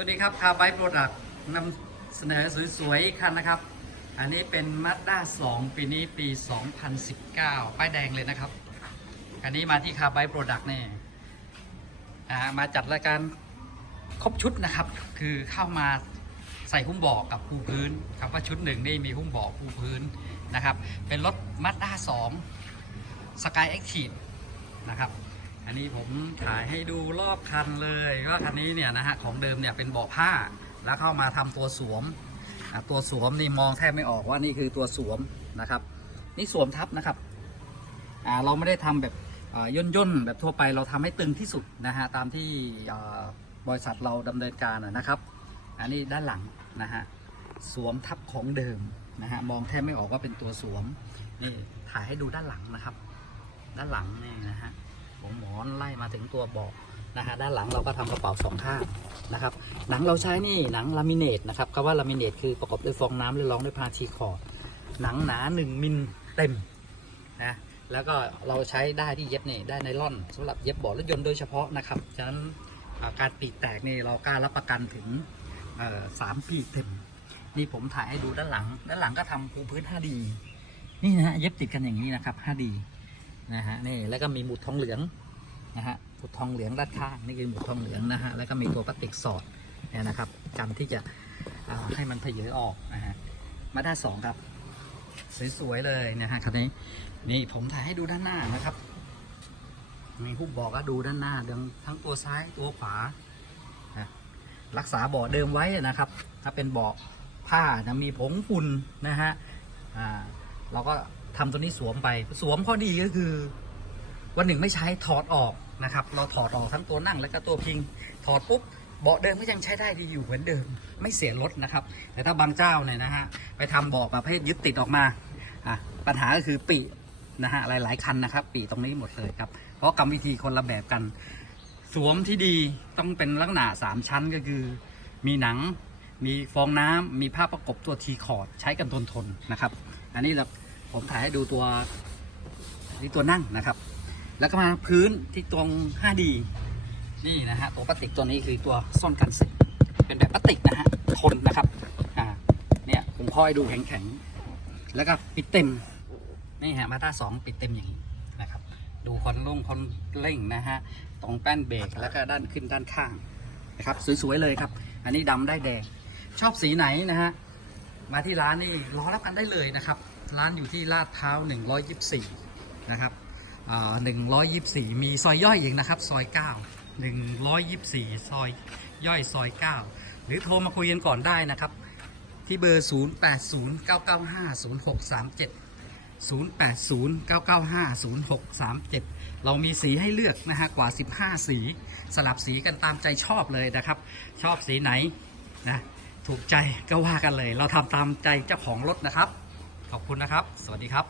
วัสดีครับคาร์ไบโปรดักต์นำเสนอสวยๆคันนะครับ อันนี้เป็น Mazda 2 ปีนี้ปี 2019 ป้ายแดงเลยนะครับ อันนี้มาที่คาร์ไบโปรดักต์นี่มาจัดรายการครบชุดนะครับ คือเข้ามาใส่หุ้มเบอกกับภูพื้นครับว่าชุดหนึ่งนี่มีหุ้มเบอกภูพื้นนะครับ เป็นรถ Mazda 2 Sky Active นะครับ อันนี้ผมถ่ายให้ดูรอบคันเลยว่าคันนี้เนี่ยนะฮะของเดิมเนี่ยเป็นเบาะผ้า แล้วเข้ามาทำตัวสวมตัวสวมนี่มองแทบไม่ออกว่านี่คือตัวสวมนะครับ นี่สวมทับนะครับเราไม่ได้ทำแบบย่นย่นแบบทั่วไปเราทำให้ตึงที่สุดนะฮะตามที่บริษัทเราดำเนินการนะครับ อันนี้ด้านหลังนะฮะสวมทับของเดิมนะฮะมองแทบไม่ออกว่าเป็นตัวสวมนี่ถ่ายให้ดูด้านหลังนะครับ ด้านหลังนี่นะฮะ ของหมอนไล่มาถึงตัวเบาะนะฮะด้านหลังเราก็ทำกระเป๋าสองข้างนะครับหนังเราใช้นี่หนังลามิเนตนะครับคำว่าลามิเนตคือประกอบด้วยฟองน้ำหรือรองด้วยพาทีคอร์ดหนังหนา 1 มิลเต็มนะแล้วก็เราใช้ได้ที่เย็บนี่ได้ไนล่อนสำหรับเย็บเบาะรถยนต์โดยเฉพาะนะครับฉะนั้นการปีกแตกนี่เรากล้ารับประกันถึงสามปีเต็ม นี่ผมถ่ายให้ดูด้านหลัง ด้านหลังก็ทำปูพื้น 5D นี่นะฮะเย็บติดกันอย่างนี้นะครับ 5D นะฮะนี่แล้วก็มีหมุดทองเหลืองนะฮะหมุดทองเหลืองด้านข้างนี่คือหมุดทองเหลืองนะฮะแล้วก็มีตัวพลาสติกสอดเนี่ยนะครับกันที่จะให้มันเพเยอออกนะฮะมาด้านสองครับ สวยๆเลยนะฮะคันนี้นี่ผมถ่ายให้ดูด้านหน้านะครับมีผู้บอกก็ดูด้านหน้าทั้งตัวซ้ายตัวขวารักษาเบาะเดิมไว้นะครับ ถ้าเป็นเบาะผ้าจะมีผงฝุ่นนะฮะอ่าเราก็ ทำตัวนี้สวมไปสวมข้อดีก็คือ วันหนึ่งไม่ใช้ถอดออกนะครับ เราถอดออกทั้งตัวนั่งและก็ตัวพิง ถอดปุ๊บเบาะเดิมก็ยังใช้ได้ดีอยู่เหมือนเดิม ไม่เสียรถนะครับ แต่ถ้าบางเจ้าเนี่ยนะฮะไปทำเบาะประเภทยึดติดออกมาอะปัญหาก็คือปีนะฮะหลายๆคันนะครับ ปีตรงนี้หมดเลยครับเพราะกรรมวิธีคนละแบบกัน สวมที่ดีต้องเป็นลักษณะสามชั้นก็คือ มีหนังมีฟองน้ำมีผ้าประกบตัวทีคอร์ดใช้กันทนทนนะครับ อันนี้เรา ผมถ่ายให้ดูตัวนี่ตัวนั่งนะครับ แล้วก็มาพื้นที่ตรง 5D นี่นะฮะตัวพลาสติกตัวนี้คือตัวซ่อนกันสึกเป็นแบบพลาสติกนะฮะทนนะครับอ่าเนี่ยผมคอยดูแข็งๆแล้วก็ปิดเต็มนี่ฮะมาต้าสองปิดเต็มอย่างนี้นะครับ ดูคอนลุ่งคอนเร่งนะฮะตรงแป้นเบรกแล้วก็ด้านขึ้นด้านข้างนะครับสวยๆเลยครับ อันนี้ดำได้แดงชอบสีไหนนะฮะ มาที่ร้านนี่รอรับกันได้เลยนะครับ ร้านอยู่ที่ลาดพร้า 124 นะครับอ่า124 มีซอยย่อยอีกนะครับ ซอย 9 124 ซอยย่อยซอย 9 หรือโทรมาคุยกันก่อนได้นะครับ ที่เบอร์ 0809950637 0809950637 เรามีสีให้เลือกนะฮะกว่า 15 สี สลับสีกันตามใจชอบเลยนะครับ ชอบสีไหนนะ ถูกใจก็ว่ากันเลย เราทำตามใจเจ้าของรถนะครับ ขอบคุณนะครับ สวัสดีครับ